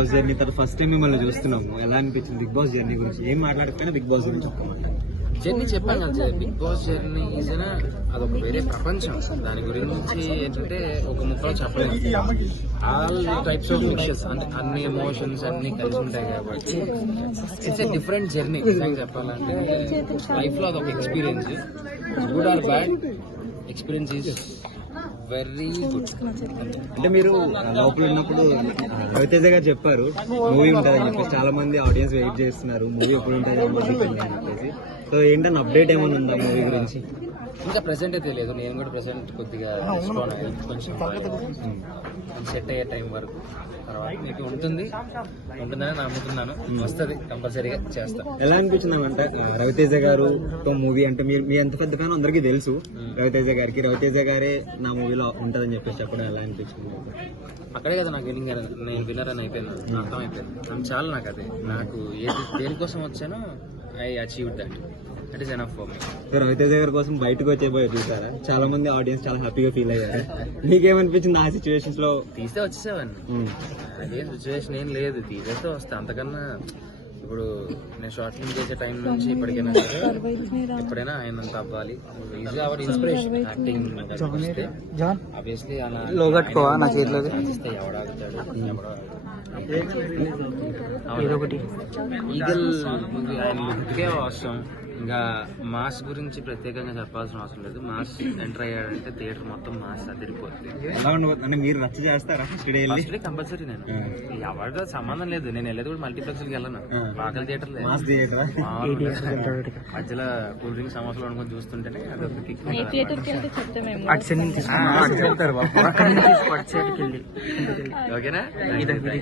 Boss journey తర్వాత first time మిమ్మల్ని చూస్తున్నాము. ఎలా అనిపించింది బిగ్ బాస్ జర్నీ గురించి? ఏం మాట్లాడకపోయినా బిగ్ బాస్ గురించి ఒక్కమాట. జర్నీ చెప్పాను కదా, బిగ్ బాస్ జర్నీ ఈజీనా, అదొక వేరే ప్రపంచం. దాని గురించి ఏంటంటే ఒక ముక్కలో చెప్పలేదు. ఆల్ టైప్స్ ఆఫ్ మిక్సెస్, అన్ని ఎమోషన్స్ అన్ని కలిసి ఉంటాయి కాబట్టి ఇట్స్ ఎ డిఫరెంట్ జర్నీ. నిజంగా చెప్పాలంటే లైఫ్ లో అదొక experience, good or bad experience is very good. అంటే మీరు లోపల ఉన్నప్పుడు రవితేజ గారు చెప్పారు మూవీ ఉంటుందని చెప్పేసి, చాలా మంది ఆడియన్స్ వెయిట్ చేస్తున్నారు మూవీ ఎప్పుడు ఉంటుంది అని చెప్పేసి. సో ఏంటన్నా అప్డేట్ ఏమైనా ఉందా మూవీ గురించి? ఇంకా ప్రెసెంట్ అయితే లేదు. నేను కూడా ప్రెసెంట్ కొద్దిగా కొంచెం సెట్ అయ్యే టైం వరకు తర్వాత మీకు ఉంటుందని నమ్ముతున్నాను. వస్తుంది, కంపల్సరీగా చేస్తా. ఎలా అనిపించింది అంటే రవితేజ గారుతో మూవీ అంటే మీరు మీ ఎంత పెద్ద ఫ్యాన్ అందరికీ తెలుసు. రవితేజ గారికి రవితేజ గారే నా మూవీలో ఉంటుందని చెప్పేసి చెప్పడం ఎలా అనిపించింది? అక్కడే కదా నాకు విన్నింగ్, నేను విన్నర్ అని అయిపోయాను, అర్థం అయిపోయింది. చాలా నాకు అదే, నాకు ఏది దేనికోసం వచ్చానో I achieve that. That is enough for me. Raviteja గారి కోసం బయటకు వచ్చేపోయి చూసారా? చాలా మంది ఆడియన్స్ చాలా హ్యాపీగా ఫీల్ అయ్యారు. మీకేమనిపించింది ఆ సిచ్యువేషన్స్ లో? తీస్తే వచ్చేసేవాడిని, అదే సిచ్యువేషన్ ఏం లేదు, తీసేస్తే వస్తా. అంతకన్నా ఇప్పుడు నేను షార్ట్ ఫిల్మ్ చేసే టైం నుంచి ఇప్పటికైనా సరే ఎప్పుడైనా ఆయనంత అవ్వాలి. ఈజీ అవర్ ఇన్స్పిరేషన్ యాక్టింగ్ వస్తే ఆబ్వియస్లీ అలా ఇస్తే ఎవడాగుతాడు, ఈగల్ మూవీ ఆయన లుక్కే అవసరం. ఇంకా మాస్ గురించి ప్రత్యేకంగా చెప్పాల్సిన అవసరం లేదు. మాస్ ఎంటర్ అయ్యాడంటే థియేటర్ మొత్తం మాస్ అదిరిపోతుంది. మీరు రచ్చ చేస్తారా? కంపల్సరీ. నేను ఎవరితో సంబంధం లేదు, నేను వెళ్ళేది కూడా మల్టీప్లెక్స్ కి వెళ్ళను, లోకల్ థియేటర్ మధ్యలో కూల్ డ్రింక్స్ సమోసాలు అనుకుని చూస్తుంటేనే అదొక కిక్. ఓకేనా?